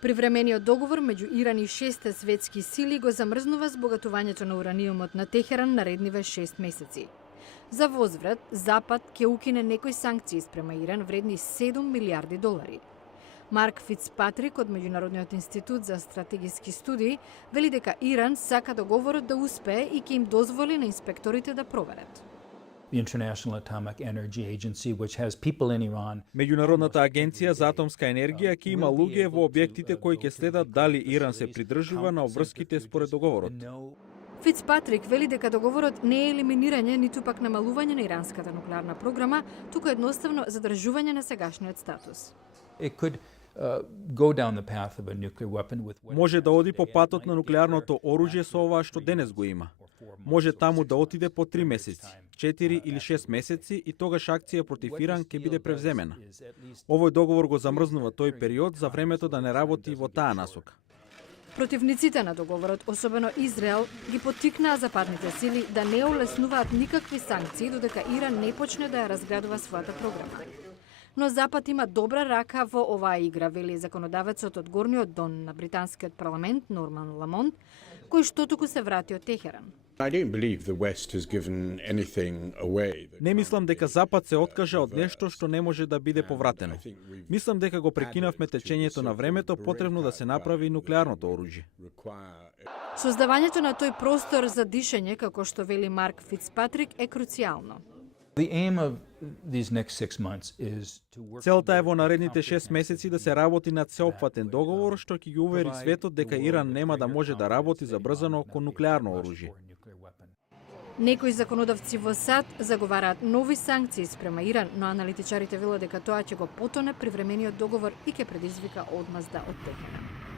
Привремениот договор меѓу Иран и 6 светски сили го замрзнува збогатувањето на ураниумот на Техеран наредниве 6 месеци. За возврат, Запад ќе укине некои санкции спрема Иран вредни 7 милиарди долари. Марк Фицпатрик од Меѓународниот институт за стратегиски студии вели дека Иран сака договорот да успее и ќе им дозволи на инспекторите да проверат. Меѓународната агенција за атомска енергија ќе има луѓе во објектите кои ќе следат дали Иран се придржува на обврските според договорот. Фицпатрик вели дека договорот не е елиминирање ниту пак намалување на иранската нуклеарна програма, туку едноставно задржување на сегашниот статус. Може да оди по патот на нуклеарното оружје со ова што денес го има. Може таму да отиде по 3 месеци, 4 или 6 месеци и тогаш акција против Иран ќе биде превземена. Овој договор го замрзнува тој период за времето да не работи во таа насока. Противниците на договорот, особено Израел, ги поттикнаа западните сили да не олеснуваат никакви санкции додека Иран не почне да ја разградува својата програма. Но Запад има добра рака во оваа игра, вели законодавецот од горниот дом на британскиот парламент Норман Ламонт, кој што туку се врати од Техеран. Не мислам дека Запад се откажа од нешто што не може да биде повратено. Мислам дека го прекинавме течењето на времето потребно да се направи нуклеарното оружје. Создавањето на тој простор за дишење, како што вели Марк Фицпатрик, е круцијално. Целта е во наредните 6 месеци да се работи над сеопфатен договор што ќе ги увери светот дека Иран нема да може да работи забрзано кон нуклеарно оружје. Некои законодавци во САД заговараат нови санкции спрема Иран, но аналитичарите велат дека тоа ќе го потоне привремениот договор и ќе предизвика одмазда од Техеран.